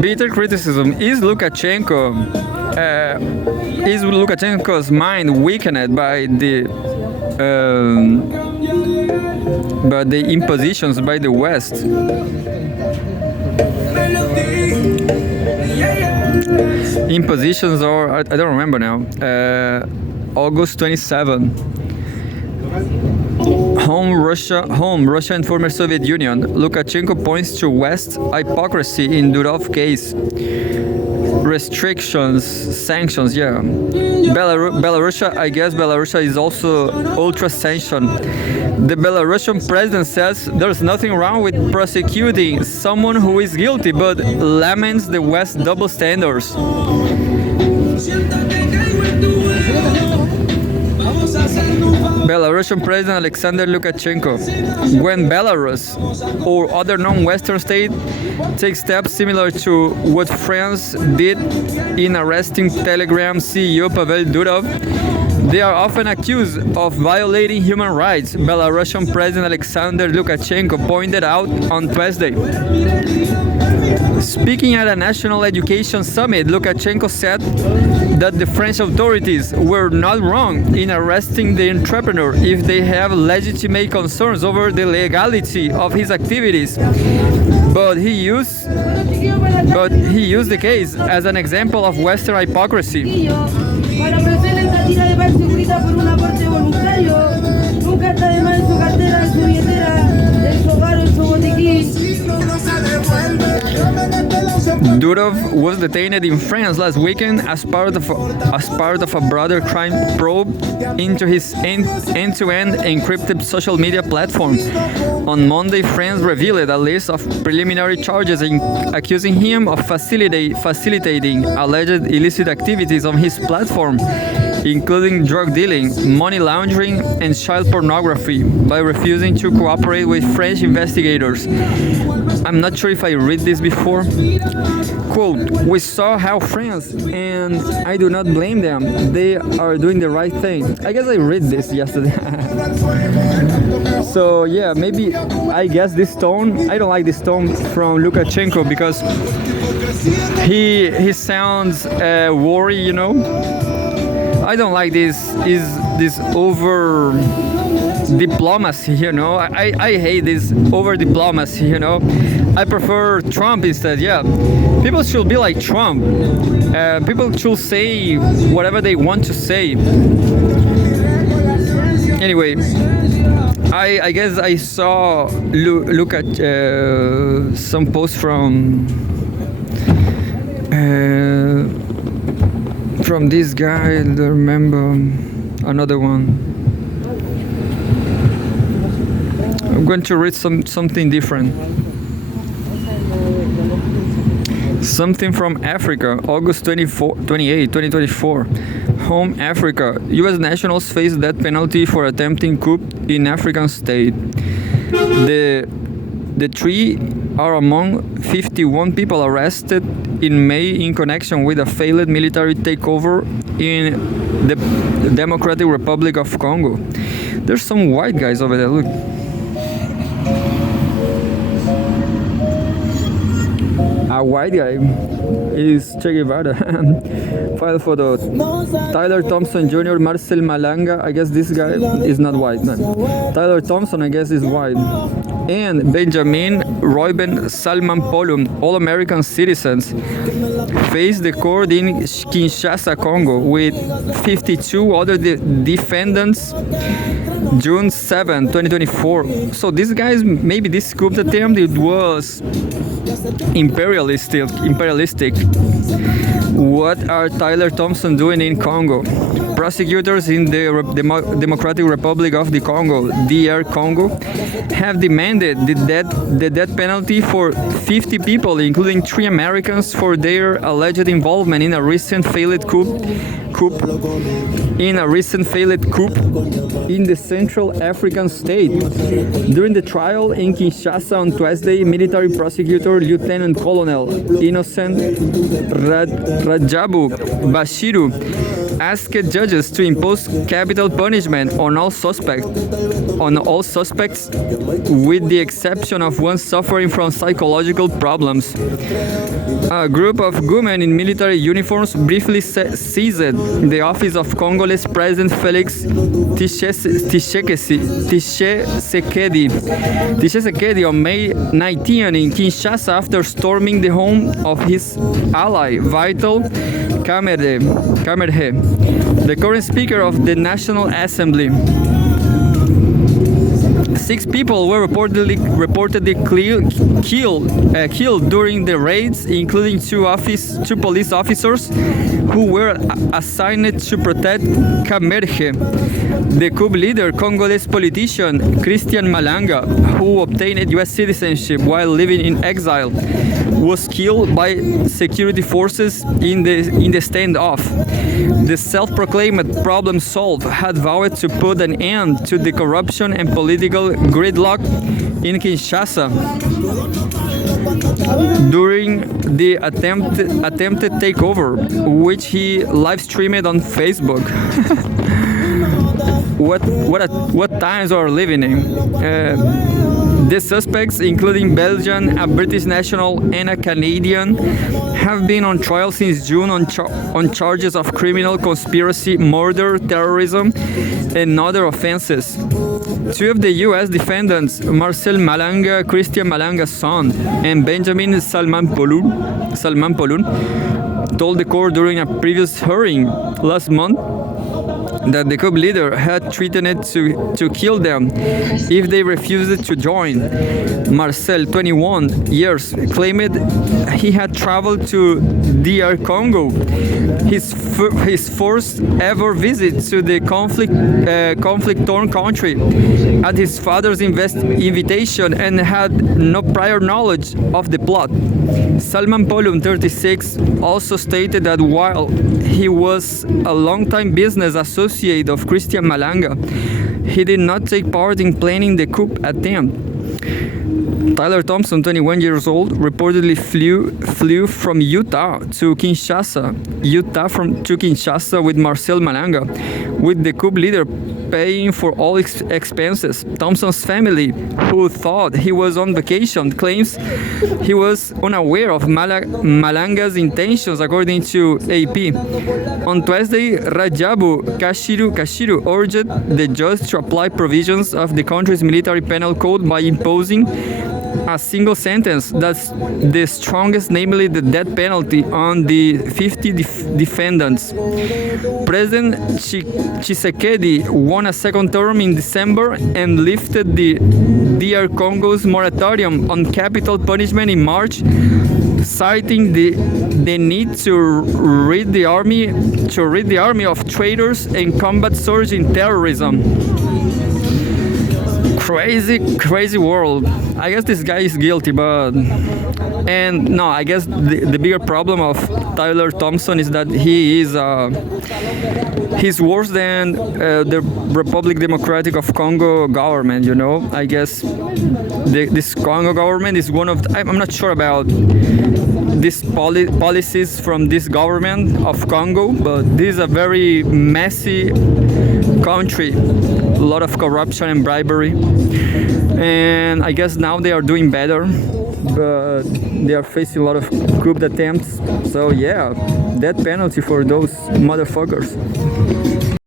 Bitter criticism. Is Lukashenko's mind weakened by the impositions by the West? Impositions, or I don't remember now. August 27. Home Russia and former Soviet Union. Lukashenko points to West hypocrisy in Durov case. Restrictions, sanctions, yeah. Belarus, I guess Belarus is also ultra sanctioned. The Belarusian president says there's nothing wrong with prosecuting someone who is guilty, but laments the West's double standards. Belarusian President Alexander Lukashenko. When Belarus or other non-Western state take steps similar to what France did in arresting Telegram CEO Pavel Durov, they are often accused of violating human rights, Belarusian President Alexander Lukashenko pointed out on Tuesday. Speaking at a national education summit, Lukashenko said that the French authorities were not wrong in arresting the entrepreneur if they have legitimate concerns over the legality of his activities. But he used the case as an example of Western hypocrisy. Durov was detained in France last weekend as part of a broader crime probe into his end-to-end encrypted social media platform. On Monday, France revealed a list of preliminary charges accusing him of facilitating alleged illicit activities on his platform, including drug dealing, money laundering, and child pornography, by refusing to cooperate with French investigators. I'm not sure if I read this before. Quote, "We saw how France, and I do not blame them, they are doing the right thing." I guess I read this yesterday. So yeah, maybe I guess this tone, I don't like this tone from Lukashenko because he sounds worried, you know. I don't like this over diplomacy, you know. I hate this over diplomacy, you know. I prefer Trump instead. Yeah, people should be like Trump. People should say whatever they want to say. Anyway, I guess I saw look at some posts from this guy. I don't remember another one. I'm going to read something different. Something from Africa, August 28, 2024. Home Africa. U.S. nationals face death penalty for attempting coup in African state. The three are among 51 people arrested in May in connection with a failed military takeover in the Democratic Republic of Congo. There's some white guys over there, look. A white guy is Che Guevara. File photo. Tyler Thompson Jr., Marcel Malanga. I guess this guy is not white. No. Tyler Thompson, I guess, is white. And Benjamin Royben Salman Polum, all American citizens, face the court in Kinshasa, Congo, with 52 other defendants. June 7, 2024. So these guys, maybe this coup attempt, it was imperialistic. What are Tyler Thompson doing in Congo? Prosecutors in the Democratic Republic of the Congo, DR Congo, have demanded the death penalty for 50 people, including 3 Americans, for their alleged involvement in a recent failed coup coup in a recent failed coup in the Central African state. During the trial in Kinshasa on Tuesday, military prosecutor Lieutenant Colonel Innocent Rajabu Bashiru asked judges to impose capital punishment on all suspects, with the exception of one suffering from psychological problems. A group of women in military uniforms briefly seized the office of Congolese President Felix Tshisekedi on May 19 in Kinshasa after storming the home of his ally, Vital Kamerhe, the current Speaker of the National Assembly. 6 people were reportedly killed during the raids, including two police officers who were assigned to protect Kamerhe. The coup leader, Congolese politician Christian Malanga, who obtained U.S. citizenship while living in exile, was killed by security forces in the standoff. The self-proclaimed problem solver had vowed to put an end to the corruption and political gridlock in Kinshasa during the attempted takeover, which he live-streamed on Facebook. What times are living in? The suspects, including Belgian, a British national, and a Canadian, have been on trial since June on charges of criminal conspiracy, murder, terrorism, and other offenses. 2 of the U.S. defendants, Marcel Malanga, Christian Malanga's son, and Benjamin Salman Polun, told the court during a previous hearing last month that the coup leader had threatened to kill them if they refused to join. Marcel, 21 years, claimed he had traveled to DR Congo, his first ever visit to the conflict-torn country, at his father's invitation, and had no prior knowledge of the plot. Salman Polum, 36, also stated that while he was a long-time business associate of Christian Malanga, he did not take part in planning the coup attempt. Tyler Thompson, 21 years old, reportedly flew from Utah to Kinshasa with Marcel Malanga, with the coup leader paying for all expenses. Thompson's family, who thought he was on vacation, claims he was unaware of Malanga's intentions, according to AP. On Tuesday, Rajabu Kashiru urged the judge to apply provisions of the country's military penal code by imposing a single sentence, that's the strongest, namely the death penalty, on the 50 defendants. President Tshisekedi won a second term in December and lifted the DR Congo's moratorium on capital punishment in March, citing the need to rid the army of traitors and combat surging terrorism. Crazy world. I guess this guy is guilty, but I guess the bigger problem of Tyler Thompson is that he's worse than the Republic Democratic of Congo government. You know, I guess this Congo government is one of I'm not sure about these policies from this government of Congo, but this is a very messy country, a lot of corruption and bribery, and I guess now they are doing better, but they are facing a lot of coup attempts. So yeah, death penalty for those motherfuckers.